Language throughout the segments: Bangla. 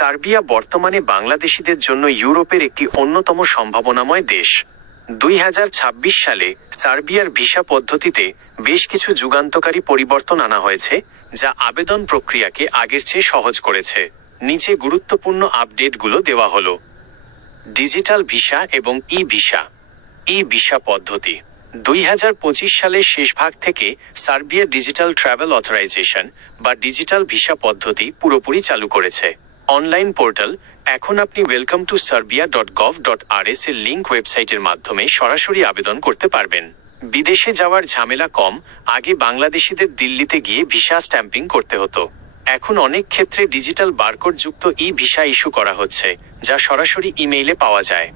সার্বিয়া বর্তমানে বাংলাদেশিদের জন্য ইউরোপের একটি অন্যতম সম্ভাবনাময় দেশ। 2026 সালে সার্বিয়ার ভিসা পদ্ধতিতে বেশ কিছু যুগান্তকারী পরিবর্তন আনা হয়েছে, যা আবেদন প্রক্রিয়াকে আগের চেয়ে সহজ করেছে। নিচে গুরুত্বপূর্ণ আপডেটগুলো দেওয়া হলো। ডিজিটাল ভিসা এবং ভিসা। ভিসা পদ্ধতি 2025 সালের শেষ ভাগ থেকে সার্বিয়া ডিজিটাল ট্রাভেল অথরাইজেশন বা ডিজিটাল ভিসা পদ্ধতি পুরোপুরি চালু করেছে। অনলাইন পোর্টাল এখন আপনি welcome-to-serbia.gov.rs এর লিঙ্ক ওয়েবসাইটের মাধ্যমে সরাসরি আবেদন করতে পারবেন। বিদেশে যাওয়ার ঝামেলা কম। আগে বাংলাদেশিদের দিল্লিতে গিয়ে ভিসা স্ট্যাম্পিং করতে হতো। এখন অনেক ক্ষেত্রে ডিজিটাল বারকোড যুক্ত ভিসা ইস্যু করা হচ্ছে, যা সরাসরি ইমেইলে পাওয়া যায়।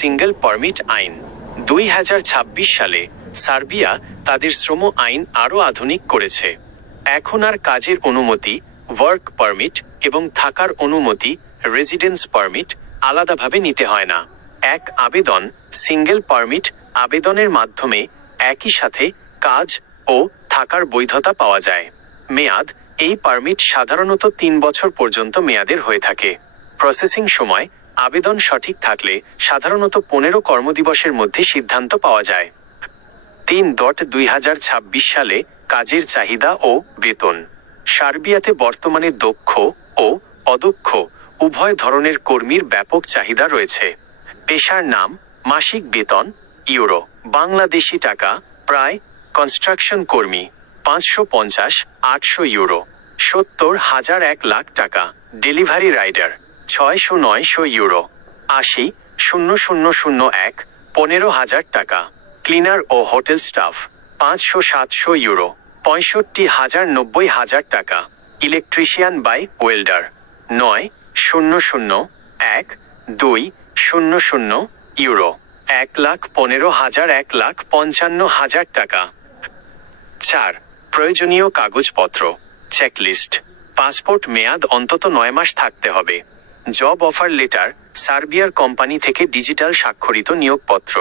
সিঙ্গেল পারমিট আইন 2026 সালে সার্বিয়া তাদের শ্রম আইন আরও আধুনিক করেছে। এখন আর কাজের অনুমতি, ওয়ার্ক পারমিট এবং থাকার অনুমতি, রেজিডেন্স পারমিট আলাদাভাবে নিতে হয় না। এক আবেদন সিঙ্গেল পারমিট আবেদনের মাধ্যমে একই সাথে কাজ ও থাকার বৈধতা পাওয়া যায়। মেয়াদ এই পারমিট সাধারণত 3 বছর পর্যন্ত মেয়াদের হয়ে থাকে। প্রসেসিং সময় আবেদন সঠিক থাকলে সাধারণত 15 কর্মদিবসের মধ্যে সিদ্ধান্ত পাওয়া যায়। 2026 সালে কাজের চাহিদা ও বেতন। সার্বিয়াতে বর্তমানে দক্ষ ও অদক্ষ উভয় ধরনের কর্মীর ব্যাপক চাহিদা রয়েছে। পেশার নাম মাসিক বেতন ইউরো, বাংলাদেশি টাকা প্রায় কনস্ট্রাকশন কর্মী 550-800 ইউরো, 70,000 1 লাখ টাকা। ডেলিভারি রাইডার 600-900 ইউরো, 80-0001 15,000 টাকা। ক্লিনার ও হোটেল স্টাফ 500-700 ইউরো, 65,000-90,000 টাকা। ইলেকট্রিশিয়ান বাই ওয়েল্ডার 900-1-2-00 ইউরো, 1,15,000 1,55,000 টাকা। 4. প্রয়োজনীয় কাগজপত্র চেকলিস্ট। পাসপোর্ট মেয়াদ অন্তত 9 মাস থাকতে হবে। জব অফার লেটার সার্বিয়ার কোম্পানি থেকে ডিজিটাল স্বাক্ষরিত নিয়োগপত্র।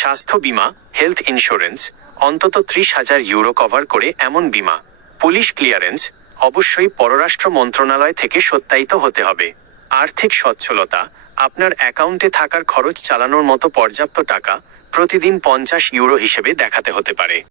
স্বাস্থ্য বীমা হেলথ ইন্স্যুরেন্স অন্তত 30,000 ইউরো কভার করে এমন বীমা। পুলিশ ক্লিয়ারেন্স অবশ্যই পররাষ্ট্র মন্ত্রণালয় থেকে সত্যায়িত হতে হবে। আর্থিক সচ্ছলতা আপনার অ্যাকাউন্টে থাকার খরচ চালানোর মতো পর্যাপ্ত টাকা প্রতিদিন 50 ইউরো হিসেবে দেখাতে হতে পারে।